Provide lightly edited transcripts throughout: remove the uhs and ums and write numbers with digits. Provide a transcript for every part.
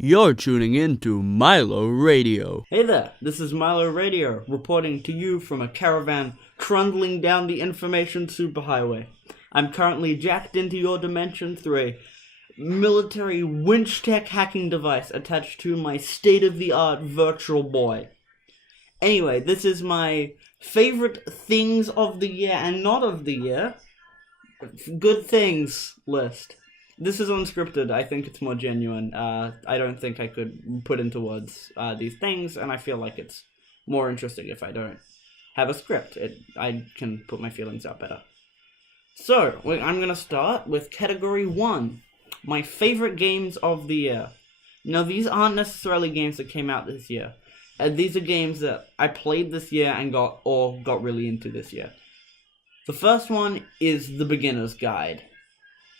You're tuning in to Milo Radio. Hey there, this is Milo Radio, reporting to you from a caravan trundling down the information superhighway. I'm currently jacked into your dimension through a military winch tech hacking device attached to my state-of-the-art virtual boy. Anyway, this is my favorite things of the year and not of the year. Good things list. This is unscripted. I think it's more genuine. I don't think I could put into words these things, and I feel like it's more interesting if I don't have a script. I can put my feelings out better. So, I'm going to start with Category 1, my favorite games of the year. Now, these aren't necessarily games that came out this year. These are games that I played this year and got really into this year. The first one is The Beginner's Guide.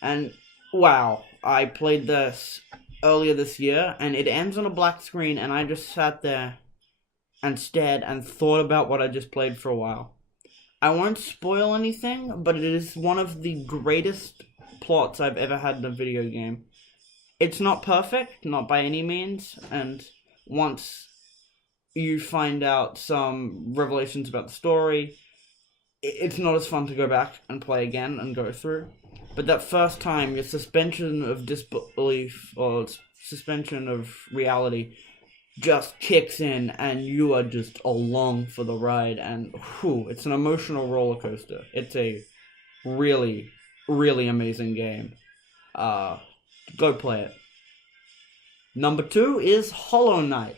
And wow, I played this earlier this year, and it ends on a black screen, and I just sat there and stared and thought about what I just played for a while. I won't spoil anything, but it is one of the greatest plots I've ever had in a video game. It's not perfect, not by any means, and once you find out some revelations about the story, it's not as fun to go back and play again and go through. But that first time, your suspension of disbelief or suspension of reality just kicks in, and you are just along for the ride. And it's an emotional roller coaster. It's a really, really amazing game. Go play it. Number 2 is Hollow Knight,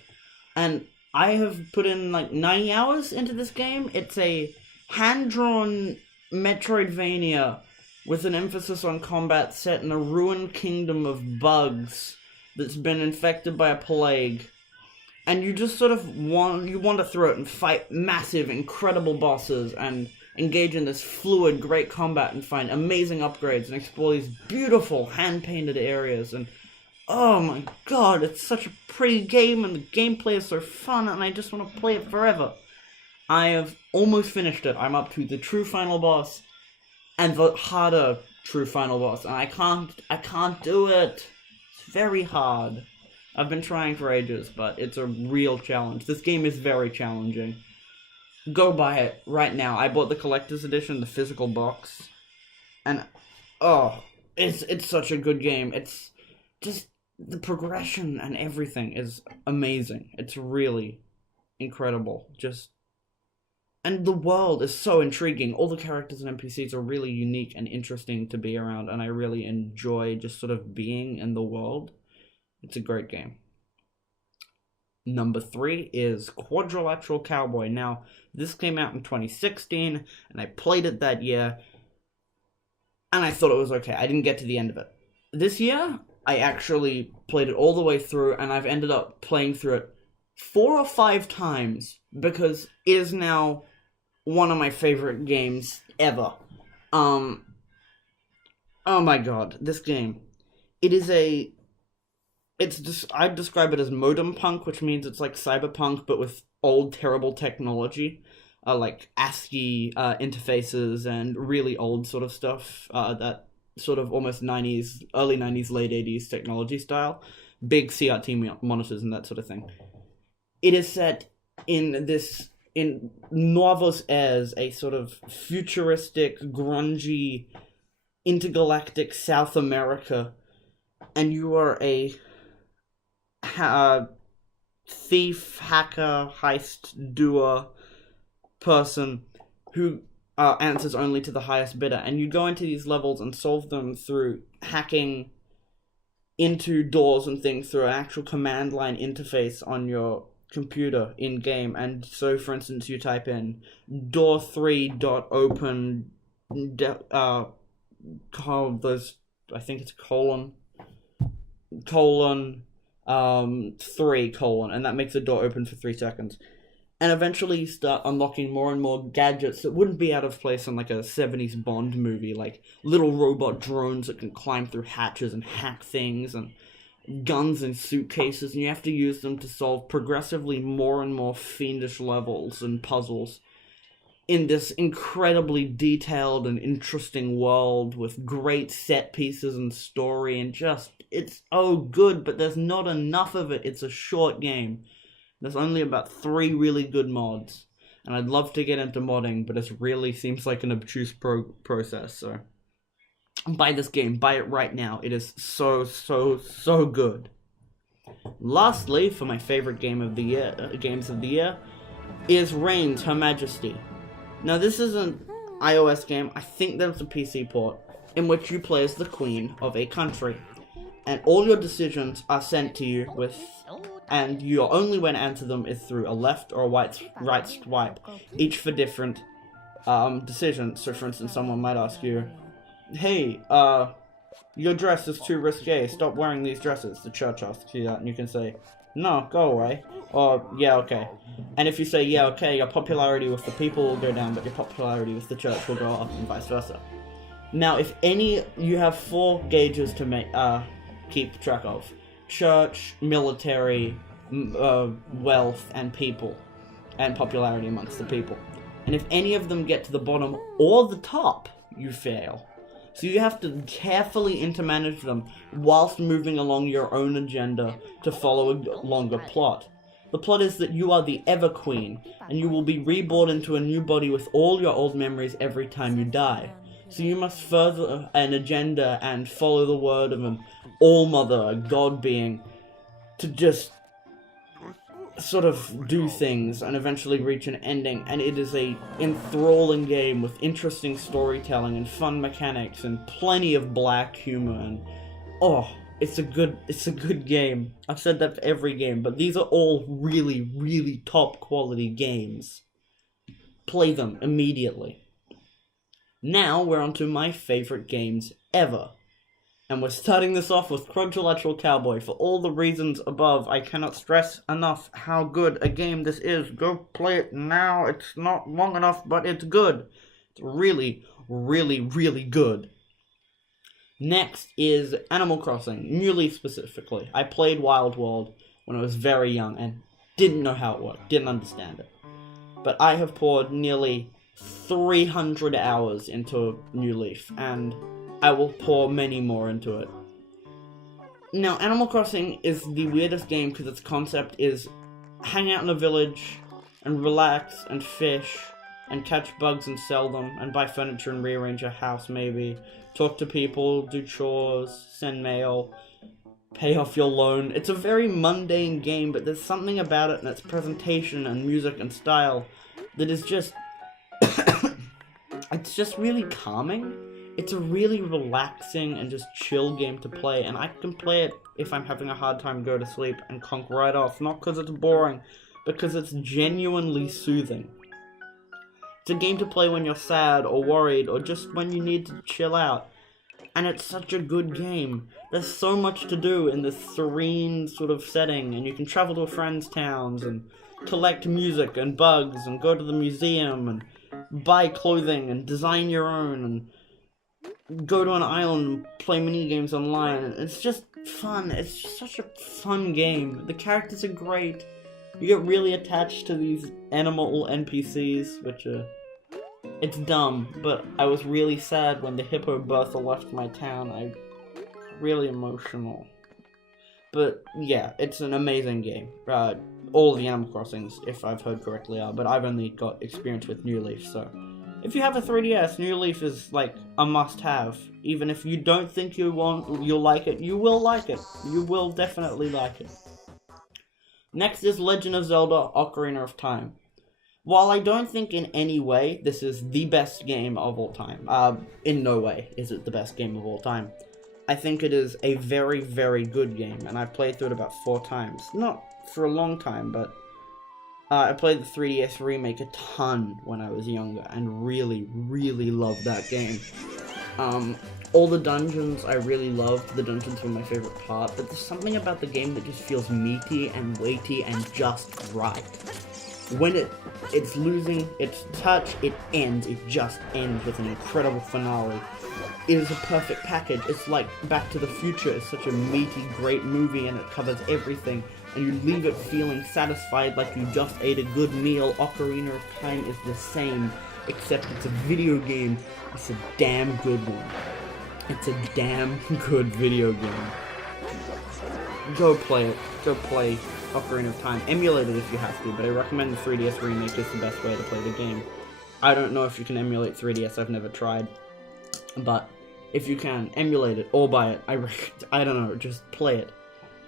and I have put in like 90 hours into this game. It's a hand-drawn Metroidvania with an emphasis on combat set in a ruined kingdom of bugs that's been infected by a plague. And you just sort of wander through it and fight massive, incredible bosses and engage in this fluid, great combat and find amazing upgrades and explore these beautiful hand-painted areas. And oh my god, it's such a pretty game and the gameplay is so fun and I just want to play it forever. I have almost finished it. I'm up to the true final boss and the harder true final boss, and I can't do it. It's very hard. I've been trying for ages, but it's a real challenge. This game is very challenging. Go buy it right now. I bought the collector's edition, the physical box, and it's such a good game. It's just the progression and everything is amazing. It's really incredible. And the world is so intriguing. All the characters and NPCs are really unique and interesting to be around, and I really enjoy just sort of being in the world. It's a great game. Number 3 is Quadrilateral Cowboy. Now, this came out in 2016, and I played it that year, and I thought it was okay. I didn't get to the end of it. This year, I actually played it all the way through, and I've ended up playing through it 4 or 5 times, because it is now one of my favorite games ever. Oh my god, this game. I'd describe it as modem punk, which means it's like cyberpunk, but with old, terrible technology. Like ASCII interfaces and really old sort of stuff. That sort of almost 90s, early 90s, late 80s technology style. Big CRT monitors and that sort of thing. It is set in Novos Airs, a sort of futuristic, grungy, intergalactic South America, and you are a thief, hacker, heist doer person who answers only to the highest bidder, and you go into these levels and solve them through hacking into doors and things through an actual command line interface on your computer in game. And so, for instance, you type in door3.open I think it's colon 3 colon, and that makes the door open for 3 seconds. And eventually you start unlocking more and more gadgets that wouldn't be out of place in like a 70s Bond movie, like little robot drones that can climb through hatches and hack things, and guns in suitcases, and you have to use them to solve progressively more and more fiendish levels and puzzles in this incredibly detailed and interesting world with great set pieces and story and just it's good, but there's not enough of it. It's a short game. There's only about 3 really good mods. And I'd love to get into modding, but it really seems like an obtuse process, so... Buy this game. Buy it right now. It is so good. Lastly, for my favorite games of the year, is Reign's Her Majesty. Now, this is an iOS game. I think there's a PC port, in which you play as the queen of a country. And all your decisions are sent to you and your only way to answer them is through a left or a right swipe, each for different decisions. So for instance, someone might ask you, hey, your dress is too risque, stop wearing these dresses. The church asks you that, and you can say, no, go away, or yeah, okay. And if you say yeah, okay, your popularity with the people will go down, but your popularity with the church will go up, and vice versa. Now, you have 4 gauges to keep track of: church, military, wealth, and people, and popularity amongst the people. And if any of them get to the bottom or the top, you fail. So you have to carefully intermanage them whilst moving along your own agenda to follow a longer plot. The plot is that you are the Ever Queen, and you will be reborn into a new body with all your old memories every time you die. So you must further an agenda and follow the word of an all-mother, a god being, to just sort of do things and eventually reach an ending. And it is a enthralling game with interesting storytelling and fun mechanics and plenty of black humor, and it's a good game. I've said that for every game, but these are all really top quality games. Play them immediately. Now we're on to my favorite games ever. And we're starting this off with Quadrilateral Cowboy. For all the reasons above, I cannot stress enough how good a game this is. Go play it now. It's not long enough, but it's good. It's really good. Next is Animal Crossing, New Leaf specifically. I played Wild World when I was very young and didn't know how it worked, didn't understand it. But I have poured nearly 300 hours into New Leaf, and I will pour many more into it. Now, Animal Crossing is the weirdest game because its concept is hang out in a village and relax and fish and catch bugs and sell them and buy furniture and rearrange your house maybe, talk to people, do chores, send mail, pay off your loan. It's a very mundane game, but there's something about it and its presentation and music and style that is just it's just really calming. It's a really relaxing and just chill game to play, and I can play it if I'm having a hard time, go to sleep, and conk right off. Not because it's boring, because it's genuinely soothing. It's a game to play when you're sad or worried or just when you need to chill out. And it's such a good game. There's so much to do in this serene sort of setting, and you can travel to friends' towns and collect music and bugs and go to the museum and buy clothing and design your own and go to an island and play mini games online. It's just fun. It's just such a fun game. The characters are great. You get really attached to these animal NPCs, which are... It's dumb, but I was really sad when the hippo Bertha left my town. I was really emotional. But yeah, it's an amazing game. All the Animal Crossings, if I've heard correctly, are, but I've only got experience with New Leaf, so... If you have a 3DS, New Leaf is, like, a must-have. Even if you don't think you'll like it, you will like it. You will definitely like it. Next is Legend of Zelda Ocarina of Time. While I don't think in any way this is the best game of all time, in no way is it the best game of all time, I think it is a very, very good game, and I've played through it about 4 times. Not for a long time, but I played the 3DS remake a ton when I was younger, and really, really loved that game. All the dungeons I really loved. The dungeons were my favorite part, but there's something about the game that just feels meaty and weighty and just right. When it's losing its touch, it just ends with an incredible finale. It is a perfect package. It's like Back to the Future. It's such a meaty, great movie, and it covers everything, and you leave it feeling satisfied like you just ate a good meal. Ocarina of Time is the same, except it's a video game. It's a damn good one. It's a damn good video game. go play it. Go play Ocarina of Time. Emulate it if you have to, but I recommend the 3DS remake is the best way to play the game. I don't know if you can emulate 3DS, I've never tried. But if you can, emulate it or buy it. I don't know, just play it.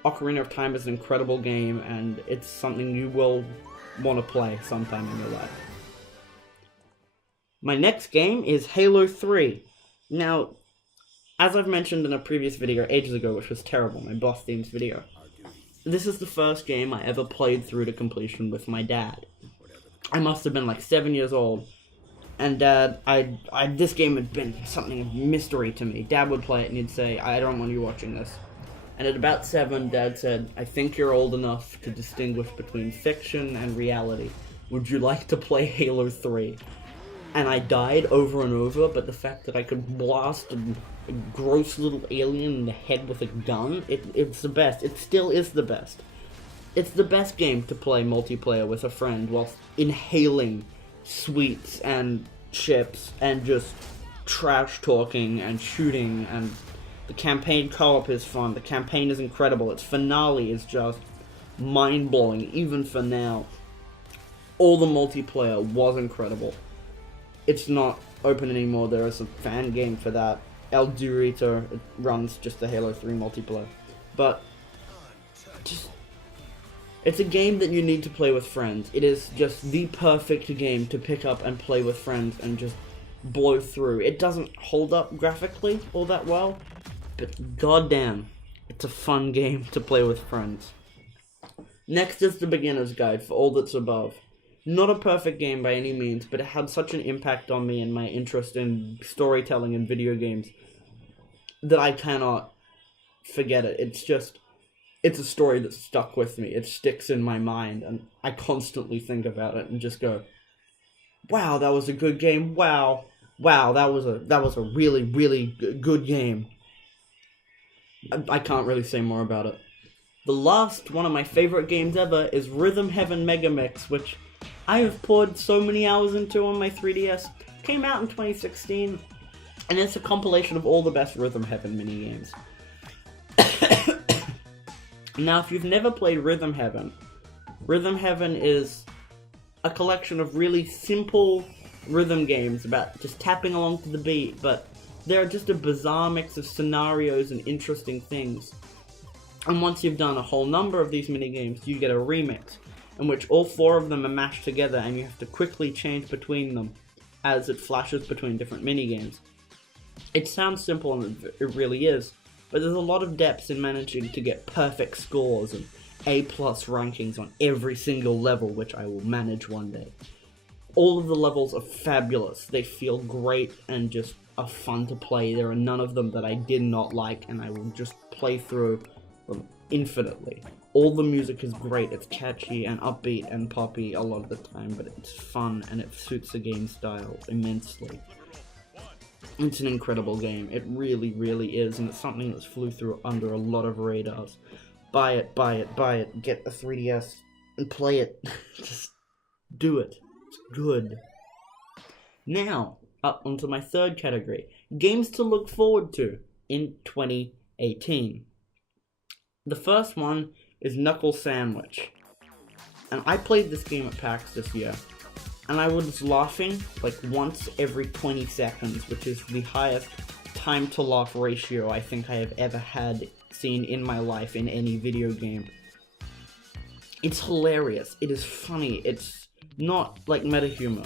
Ocarina of Time is an incredible game, and it's something you will want to play sometime in your life. My next game is Halo 3. Now, as I've mentioned in a previous video ages ago, which was terrible, my boss themes video, this is the first game I ever played through to completion with my dad. I must have been like 7 years old, and Dad, this game had been something of mystery to me. Dad would play it and he'd say, I don't want you watching this. And at about 7, Dad said, I think you're old enough to distinguish between fiction and reality. Would you like to play Halo 3? And I died over and over, but the fact that I could blast a gross little alien in the head with a gun, it's the best. It still is the best. It's the best game to play multiplayer with a friend whilst inhaling sweets and chips and just trash talking and shooting, and the campaign co-op is fun. The campaign is incredible. Its finale is just mind-blowing, even for now. All the multiplayer was incredible. It's not open anymore. There is a fan game for that. El Dorito, it runs just the Halo 3 multiplayer. But it's a game that you need to play with friends. It is just the perfect game to pick up and play with friends and just blow through. It doesn't hold up graphically all that well, but goddamn, it's a fun game to play with friends. Next is the beginner's guide for all that's above. Not a perfect game by any means, but it had such an impact on me and my interest in storytelling and video games that I cannot forget it. It's a story that stuck with me. It sticks in my mind, and I constantly think about it and just go, wow, that was a good game. Wow, that was a really, really good game. I can't really say more about it. The last one of my favorite games ever is Rhythm Heaven Megamix, which I have poured so many hours into on my 3DS. Came out in 2016, and it's a compilation of all the best Rhythm Heaven minigames. Now, if you've never played Rhythm Heaven is a collection of really simple rhythm games about just tapping along to the beat, but they're just a bizarre mix of scenarios and interesting things. And once you've done a whole number of these minigames, you get a remix, in which all 4 of them are mashed together and you have to quickly change between them as it flashes between different minigames. It sounds simple, and it really is, but there's a lot of depth in managing to get perfect scores and A+ rankings on every single level, which I will manage one day. All of the levels are fabulous. They feel great and just are fun to play. There are none of them that I did not like, and I will just play through them infinitely. All the music is great. It's catchy and upbeat and poppy a lot of the time, but it's fun and it suits the game style immensely. It's an incredible game. It really, really is, and it's something that's flew through under a lot of radars. Buy it, buy it, buy it. Get a 3DS and play it. Just do it. It's good. Now, up onto my third category. Games to look forward to in 2018. The first one is Knuckle Sandwich. And I played this game at PAX this year, and I was laughing like once every 20 seconds, which is the highest time to laugh ratio I think I have ever seen in my life in any video game. It's hilarious. It is funny. It's not like meta humor.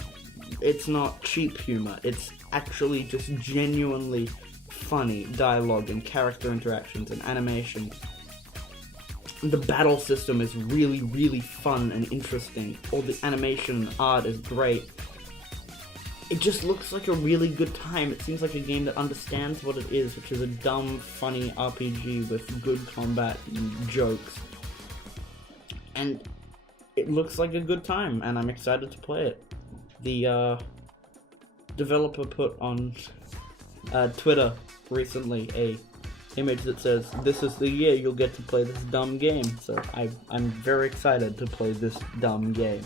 It's not cheap humor. It's actually just genuinely funny dialogue and character interactions and animations. The battle system is really, really fun and interesting. All the animation and art is great. It just looks like a really good time. It seems like a game that understands what it is, which is a dumb, funny RPG with good combat and jokes. And it looks like a good time, and I'm excited to play it. The developer put on Twitter recently a image that says, "This is the year you'll get to play this dumb game." So I'm very excited to play this dumb game.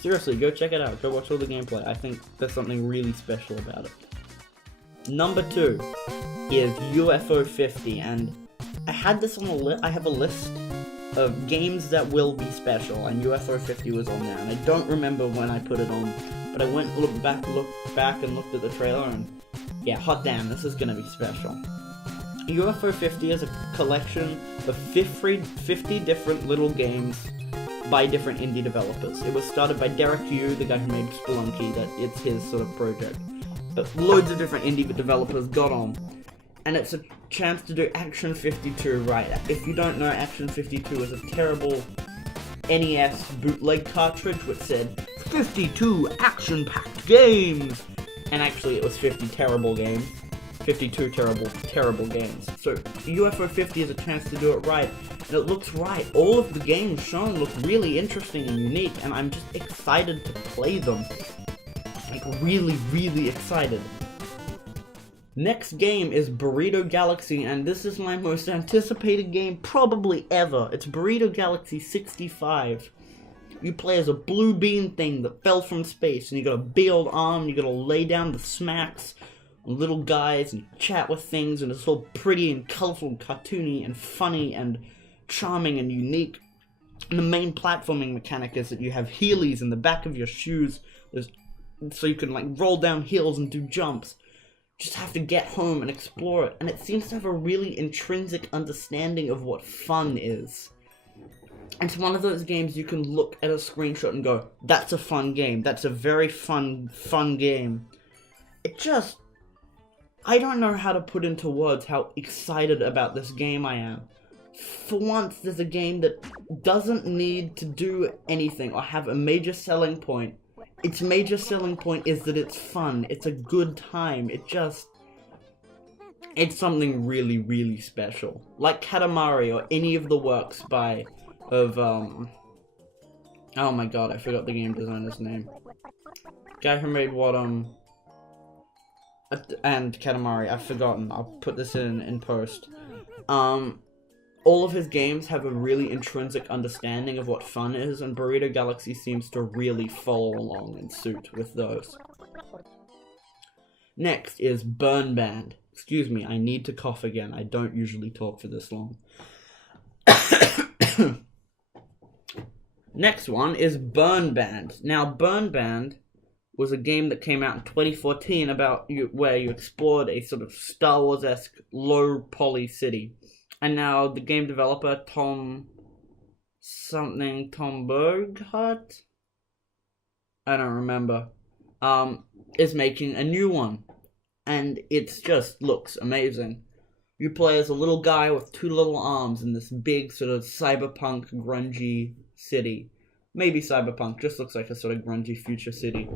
Seriously, go check it out. Go watch all the gameplay. I think there's something really special about it. Number 2 is UFO 50, and I had this on a list. I have a list of games that will be special, and UFO 50 was on there, and I don't remember when I put it on, but I looked back and looked at the trailer, and yeah, hot damn, this is gonna be special. UFO 50 is a collection of 50 different little games by different indie developers. It was started by Derek Yu, the guy who made Spelunky, that it's his sort of project. But loads of different indie developers got on, and it's a chance to do Action 52 right. If you don't know, Action 52 was a terrible NES bootleg cartridge which said 52 action-packed games, and actually it was 50 terrible games. 52 terrible games. So UFO 50 is a chance to do it right, and it looks right. All of the games shown look really interesting and unique, and I'm just excited to play them. Like, really, really excited. Next game is Burrito Galaxy, and this is my most anticipated game probably ever. It's Burrito Galaxy 65. You play as a blue bean thing that fell from space, and you got a big old arm, and you gotta lay down the smacks on little guys, and chat with things, and it's all pretty and colorful and cartoony and funny and charming and unique. And the main platforming mechanic is that you have heelys in the back of your shoes, so you can like roll down hills and do jumps. Just have to get home and explore it, and it seems to have a really intrinsic understanding of what fun is. It's one of those games you can look at a screenshot and go, that's a fun game, that's a very fun game. I don't know how to put into words how excited about this game I am. For once, there's a game that doesn't need to do anything or have a major selling point. Its major selling point is that it's fun, it's a good time, it's something really, really special. Like Katamari or any of the works oh my god, I forgot the game designer's name. Guy who made what, and Katamari, I've forgotten, I'll put this in post. All of his games have a really intrinsic understanding of what fun is, and Burrito Galaxy seems to really follow along and suit with those. Next is Burn Band. Excuse me, I need to cough again. I don't usually talk for this long. Next one is Burn Band. Now, Burn Band was a game that came out in 2014 where you explored a sort of Star Wars-esque low-poly city. And now the game developer, Tom Berghart? I don't remember. Is making a new one. And it just looks amazing. You play as a little guy with two little arms in this big sort of cyberpunk grungy city. Maybe cyberpunk, just looks like a sort of grungy future city.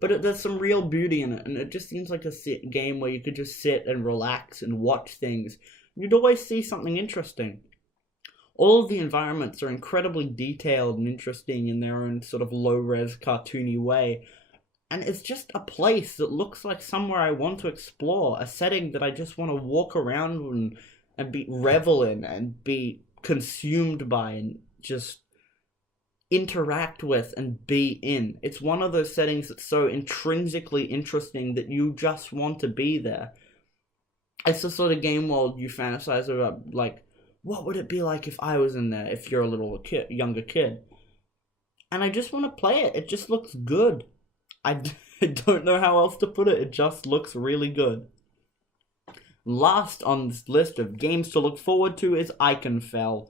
But there's some real beauty in it, and it just seems like a game where you could just sit and relax and watch things. You'd always see something interesting. All of the environments are incredibly detailed and interesting in their own sort of low-res, cartoony way. And it's just a place that looks like somewhere I want to explore. A setting that I just want to walk around and revel in and be consumed by and just interact with and be in. It's one of those settings that's so intrinsically interesting that you just want to be there. It's the sort of game world you fantasize about, like, what would it be like if I was in there, if you're a younger kid? And I just want to play it. It just looks good. I don't know how else to put it. It just looks really good. Last on this list of games to look forward to is Iconfell.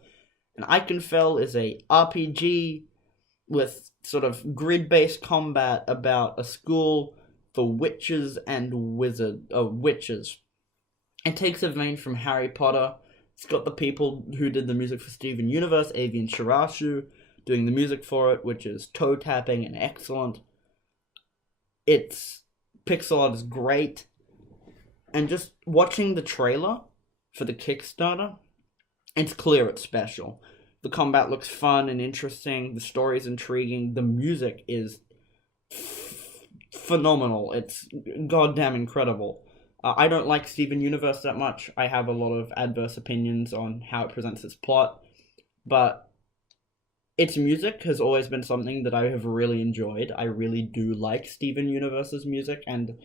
And Iconfell is a RPG with sort of grid-based combat about a school for witches and witches. It takes a vein from Harry Potter. It's got the people who did the music for Steven Universe, Avian Shirashu, doing the music for it, which is toe-tapping and excellent. Its pixel art is great. And just watching the trailer for the Kickstarter, it's clear it's special. The combat looks fun and interesting. The story is intriguing. The music is phenomenal. It's goddamn incredible. I don't like Steven Universe that much. I have a lot of adverse opinions on how it presents its plot. But its music has always been something that I have really enjoyed. I really do like Steven Universe's music, and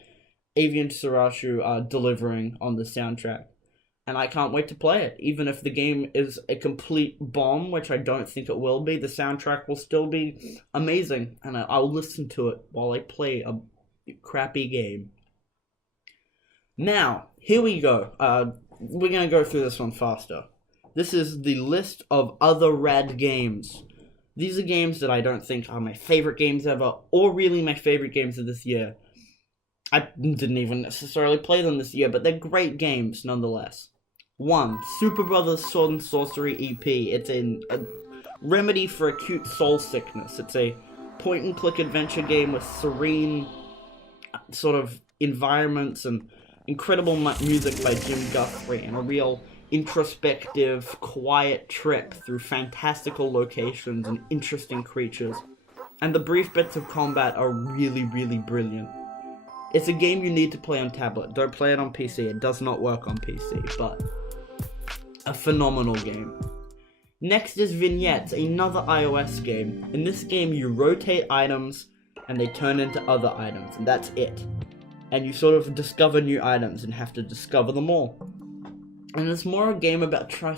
Avian Shirashu are delivering on the soundtrack. and I can't wait to play it. Even if the game is a complete bomb, which I don't think it will be, the soundtrack will still be amazing, and I'll listen to it while I play a crappy game. Now, here we go. We're going to go through this one faster. This is the list of other rad games. These are games that I don't think are my favorite games ever, or really my favorite games of this year. I didn't even necessarily play them this year, but they're great games nonetheless. 1. Super Brothers Sword and Sorcery EP. It's a remedy for acute soul sickness. It's a point-and-click adventure game with serene sort of environments and incredible music by Jim Guthrie, and a real introspective, quiet trip through fantastical locations and interesting creatures. And the brief bits of combat are really, really brilliant. It's a game you need to play on tablet. Don't play it on PC. It does not work on PC, but a phenomenal game. Next is Vignettes, another iOS game. In this game, you rotate items and they turn into other items, and that's it. And you sort of discover new items and have to discover them all. And it's more a game about trying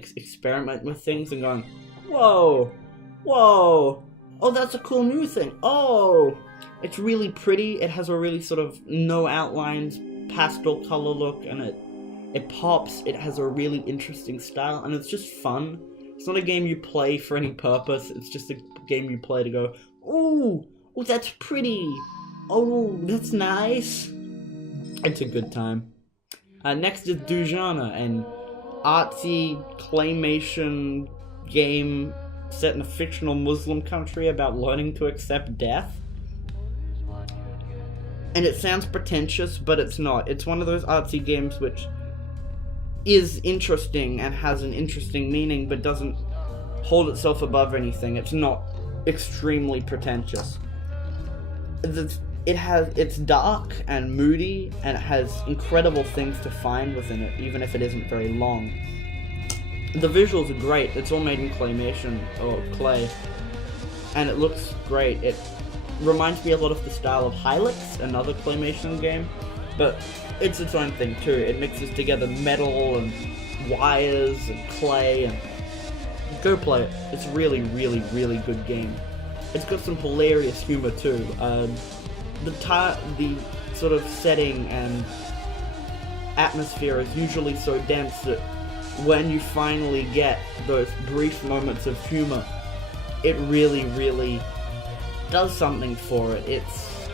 to experiment with things and going, whoa, oh, that's a cool new thing, oh. It's really pretty, it has a really sort of no outlines, pastel color look, and it pops, it has a really interesting style, and it's just fun. It's not a game you play for any purpose, it's just a game you play to go, ooh, that's pretty, oh, that's nice. It's a good time. Next is Dujana, an artsy claymation game set in a fictional Muslim country about learning to accept death. And it sounds pretentious, but it's not. It's one of those artsy games which is interesting and has an interesting meaning, but doesn't hold itself above anything. It's not extremely pretentious. It's dark and moody, and it has incredible things to find within it, even if it isn't very long. The visuals are great. It's all made in claymation, or clay, and it looks great. It reminds me a lot of the style of Hylix, another claymation game, but it's its own thing too. It mixes together metal and wires and clay, and go play it. It's a really, really, really good game. It's got some hilarious humor too. The sort of setting and atmosphere is usually so dense that when you finally get those brief moments of humor, it really, really does something for it. It's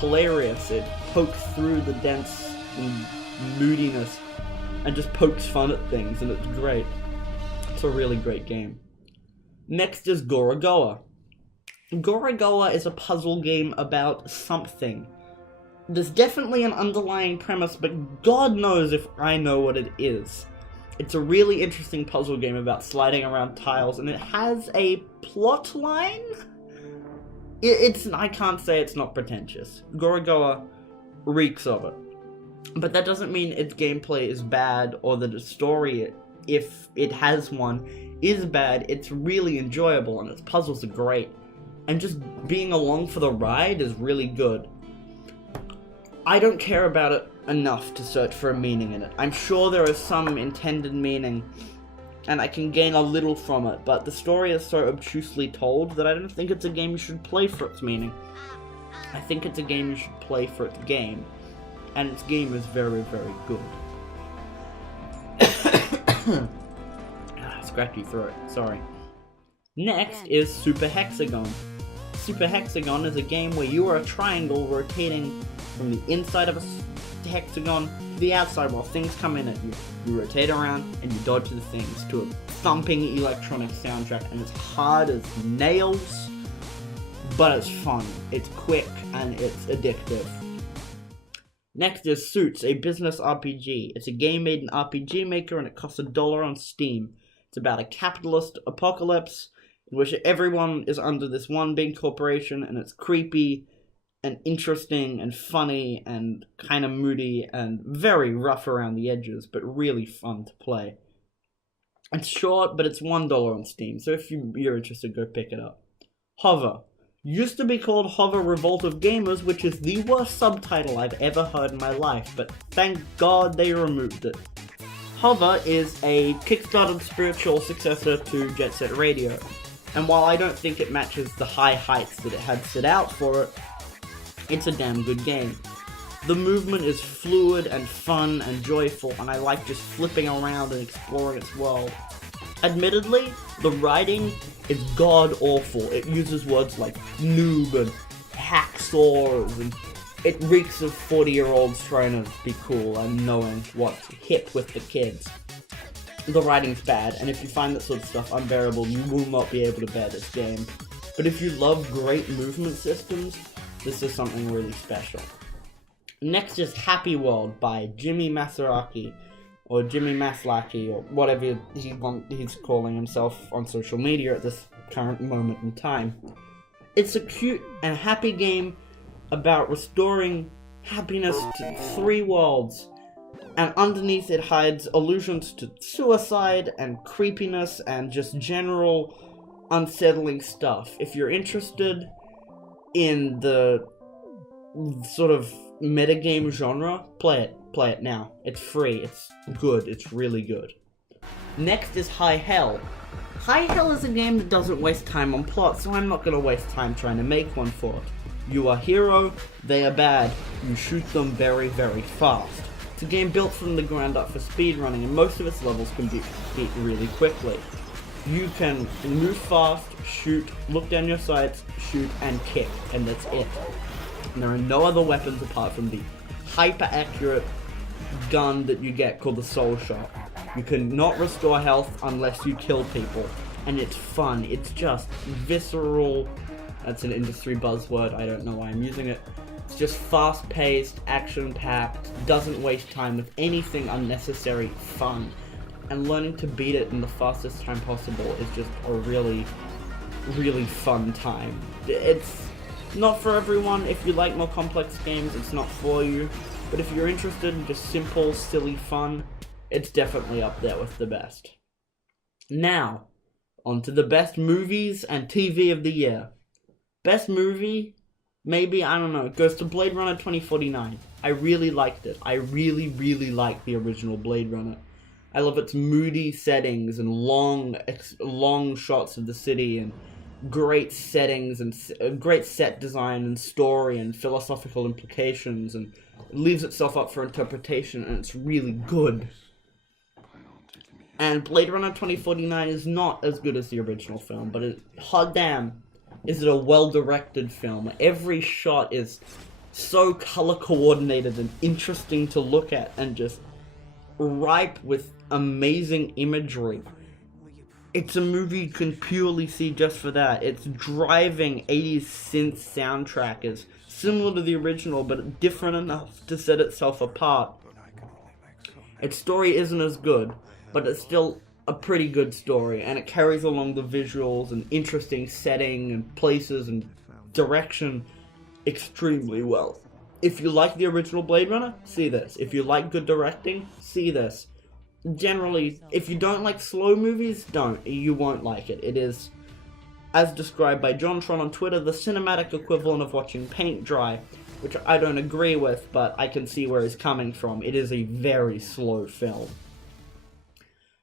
hilarious. It pokes through the dense moodiness and just pokes fun at things, and it's great. It's a really great game. Next is Gora. Gora is a puzzle game about something. There's definitely an underlying premise, but God knows if I know what it is. It's a really interesting puzzle game about sliding around tiles, and it has a plot line? I can't say it's not pretentious. Gora reeks of it. But that doesn't mean its gameplay is bad, or that its story, if it has one, is bad. It's really enjoyable, and its puzzles are great. And just being along for the ride is really good. I don't care about it enough to search for a meaning in it. I'm sure there is some intended meaning, and I can gain a little from it, but the story is so obtusely told that I don't think it's a game you should play for its meaning. I think it's a game you should play for its game, and its game is very, very good. Scratchy throat, sorry. Next is Super Hexagon. Super Hexagon is a game where you are a triangle rotating from the inside of a hexagon to the outside while things come in at you. You rotate around and you dodge the things to a thumping electronic soundtrack, and it's hard as nails, but it's fun, it's quick, and it's addictive. Next is Suits, a business RPG. It's a game made in RPG Maker, and it costs $1 on Steam. It's about a capitalist apocalypse in which everyone is under this one big corporation, and it's creepy and interesting and funny and kind of moody and very rough around the edges, but really fun to play. It's short, but it's $1 on Steam, so if you're interested, go pick it up. Hover. Used to be called Hover Revolt of Gamers, which is the worst subtitle I've ever heard in my life, but thank God they removed it. Hover is a kickstarted spiritual successor to Jet Set Radio, and while I don't think it matches the high heights that it had set out for it, it's a damn good game. The movement is fluid and fun and joyful, and I like just flipping around and exploring its world. Admittedly, the writing is god-awful. It uses words like noob and hacksaws, and it reeks of 40-year-olds trying to be cool and knowing what's hip with the kids. The writing's bad, and if you find that sort of stuff unbearable, you will not be able to bear this game. But if you love great movement systems, this is something really special. Next is Happy World by Jimmy Maseraki, or Jimmy Maslaki, or whatever he's calling himself on social media at this current moment in time. It's a cute and happy game about restoring happiness to 3 worlds, and underneath it hides allusions to suicide and creepiness and just general unsettling stuff. If you're interested in the sort of metagame genre, play it now. It's free, it's good, it's really good. Next is High Hell. High Hell is a game that doesn't waste time on plot, so I'm not going to waste time trying to make one for it. You are hero, they are bad, you shoot them very, very fast. It's a game built from the ground up for speedrunning, and most of its levels can be beat really quickly. You can move fast, shoot, look down your sights, shoot, and kick, and that's it. And there are no other weapons apart from the hyper-accurate gun that you get called the Soul Shot. You cannot restore health unless you kill people, and it's fun. It's just visceral. That's an industry buzzword, I don't know why I'm using it. It's just fast-paced, action-packed, doesn't waste time with anything unnecessary, fun. And learning to beat it in the fastest time possible is just a really, really fun time. It's not for everyone. If you like more complex games, it's not for you. But if you're interested in just simple, silly fun, it's definitely up there with the best. Now, on to the best movies and TV of the year. Best movie, maybe, I don't know, it goes to Blade Runner 2049. I really liked it. I really, really liked the original Blade Runner. I love its moody settings and long shots of the city and great settings and great set design and story and philosophical implications, and it leaves itself up for interpretation, and it's really good. And Blade Runner 2049 is not as good as the original film, but hot damn, is it a well-directed film. Every shot is so color-coordinated and interesting to look at, and just ripe with amazing imagery. It's a movie you can purely see just for that. Its driving 80s synth soundtrack is similar to the original, but different enough to set itself apart. Its story isn't as good, but it's still a pretty good story, and it carries along the visuals and interesting setting and places and direction extremely well. If you like the original Blade Runner, see this. If you like good directing, see this. Generally, if you don't like slow movies, don't. You won't like it. It is, as described by JohnTron on Twitter, the cinematic equivalent of watching paint dry, which I don't agree with, but I can see where he's coming from. It is a very slow film.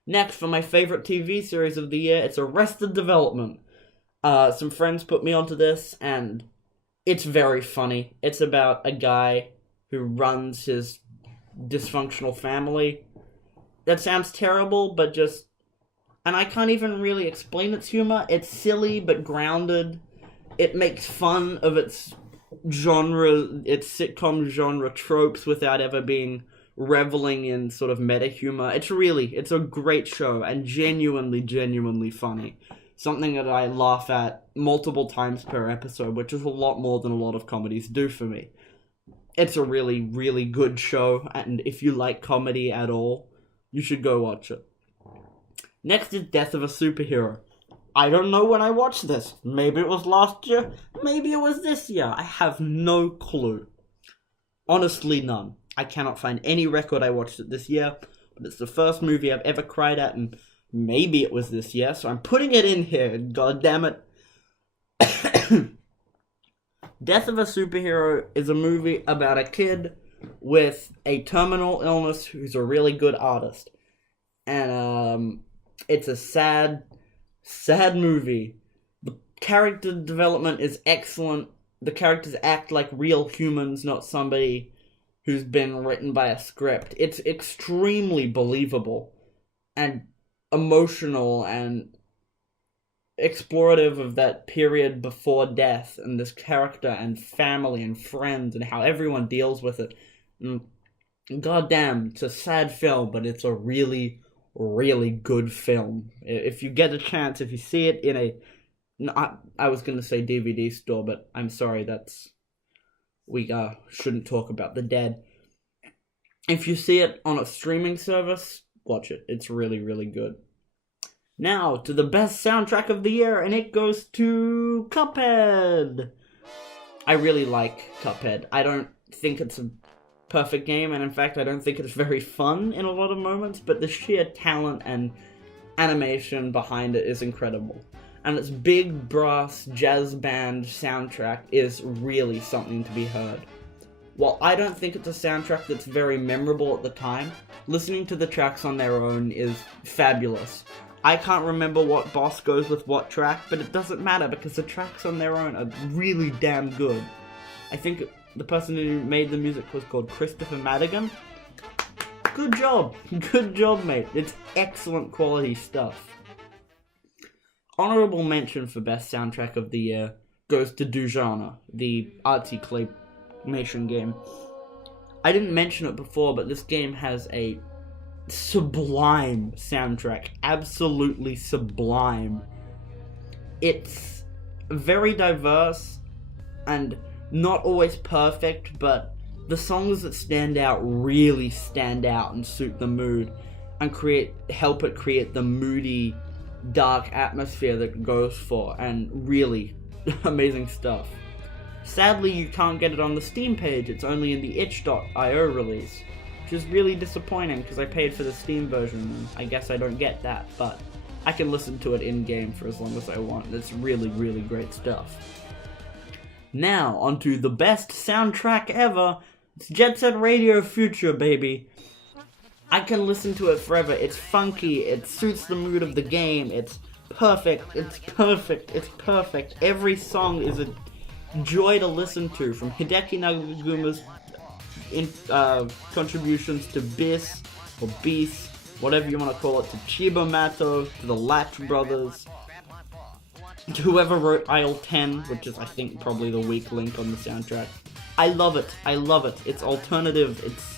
Next, for my favorite TV series of the year, it's Arrested Development. Some friends put me onto this, and it's very funny. It's about a guy who runs his dysfunctional family. That sounds terrible, but just... And I can't even really explain its humor. It's silly, but grounded. It makes fun of its genre, its sitcom genre tropes without ever being reveling in sort of meta humor. It's a great show, and genuinely funny. Something that I laugh at multiple times per episode, which is a lot more than a lot of comedies do for me. It's a really, really good show, and if you like comedy at all, you should go watch it. Next is Death of a Superhero. I don't know when I watched this. Maybe it was last year. Maybe it was this year. I have no clue. Honestly, none. I cannot find any record I watched it this year, but it's the first movie I've ever cried at, and maybe it was this year, so I'm putting it in here, god damn it. Death of a Superhero is a movie about a kid with a terminal illness who's a really good artist. and it's a sad movie. The character development is excellent. The characters act like real humans, not somebody who's been written by a script. It's extremely believable and emotional and explorative of that period before death and this character and family and friends and how everyone deals with it. And goddamn, it's a sad film, but it's a really, really good film. If you get a chance, if you see it in I was going to say DVD store, but I'm sorry, we shouldn't talk about the dead. If you see it on a streaming service, watch it. It's really, really good. Now, to the best soundtrack of the year, and it goes to Cuphead. I really like Cuphead. I don't think it's a perfect game, and in fact, I don't think it's very fun in a lot of moments, but the sheer talent and animation behind it is incredible. And its big brass jazz band soundtrack is really something to be heard. While I don't think it's a soundtrack that's very memorable at the time, listening to the tracks on their own is fabulous. I can't remember what boss goes with what track, but it doesn't matter because the tracks on their own are really damn good. I think the person who made the music was called Christopher Madigan. Good job, mate. It's excellent quality stuff. Honorable mention for best soundtrack of the year goes to Dujana, the artsy claymation game. I didn't mention it before, but this game has a sublime soundtrack. Absolutely sublime. It's very diverse and not always perfect, but the songs that stand out really stand out and suit the mood and help it create the moody, dark atmosphere that it goes for, and really amazing stuff. Sadly, you can't get it on the Steam page. It's only in the itch.io release, which is really disappointing because I paid for the Steam version and I guess I don't get that, but I can listen to it in-game for as long as I want. It's really, really great stuff. Now, onto the best soundtrack ever. It's Jet Set Radio Future, baby. I can listen to it forever. It's funky, it suits the mood of the game, it's perfect. Every song is a joy to listen to, from Hideki Naguma's contributions to Bis, or Beast, whatever you want to call it, to Chiba Mato, to the Latch Brothers, to whoever wrote Aisle 10, which is, I think, probably the weak link on the soundtrack. I love it. It's alternative, it's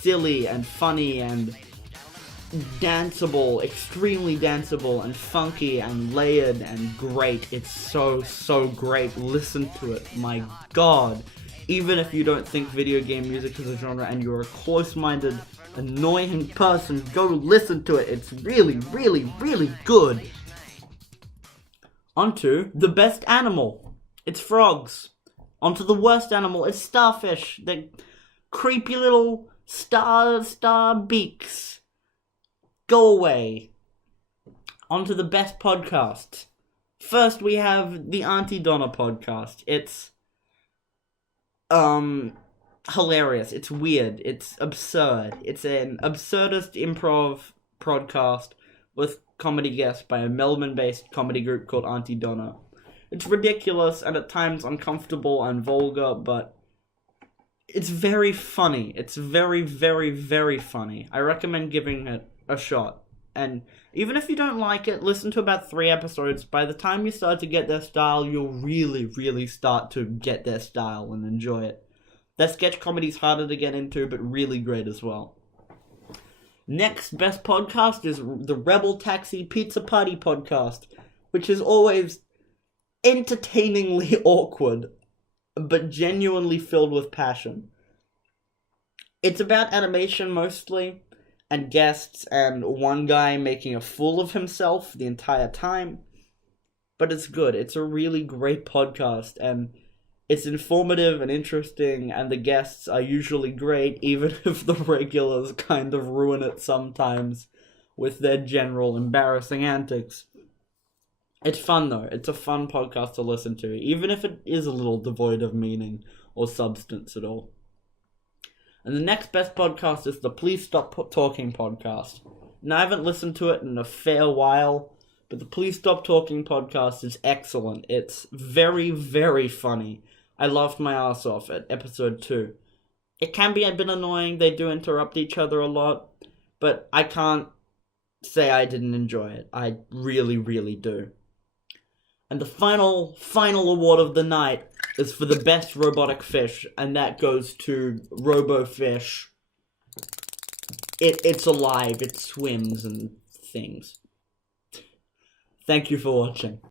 silly and funny and danceable, extremely danceable and funky and layered and great. It's so great. Listen to it. My god. Even if you don't think video game music is a genre and you're a close-minded, annoying person, go listen to it. It's really, really, really good. Onto the best animal. It's frogs. Onto the worst animal. It's starfish. They're creepy little star beaks. Go away. Onto the best podcast. First we have the Auntie Donna podcast. It's hilarious. It's weird. It's absurd. It's an absurdist improv podcast with comedy guests by a Melbourne-based comedy group called Auntie Donna. It's ridiculous and at times uncomfortable and vulgar, but it's very funny. It's very, very, very funny. I recommend giving it a shot. And even if you don't like it, listen to about 3 episodes. By the time you start to get their style, you'll really, really start to get their style and enjoy it. Their sketch comedy's harder to get into, but really great as well. Next best podcast is the Rebel Taxi Pizza Party podcast, which is always entertainingly awkward, but genuinely filled with passion. It's about animation mostly, and guests, and one guy making a fool of himself the entire time. But it's good. It's a really great podcast, and it's informative and interesting, and the guests are usually great, even if the regulars kind of ruin it sometimes with their general embarrassing antics. It's fun, though. It's a fun podcast to listen to, even if it is a little devoid of meaning or substance at all. And the next best podcast is the Please Stop Talking podcast. and I haven't listened to it in a fair while, but the Please Stop Talking podcast is excellent. It's very, very funny. I laughed my ass off at episode 2. It can be a bit annoying, they do interrupt each other a lot, but I can't say I didn't enjoy it. I really, really do. And the final award of the night is for the best robotic fish, and that goes to RoboFish. It's alive, it swims and things. Thank you for watching.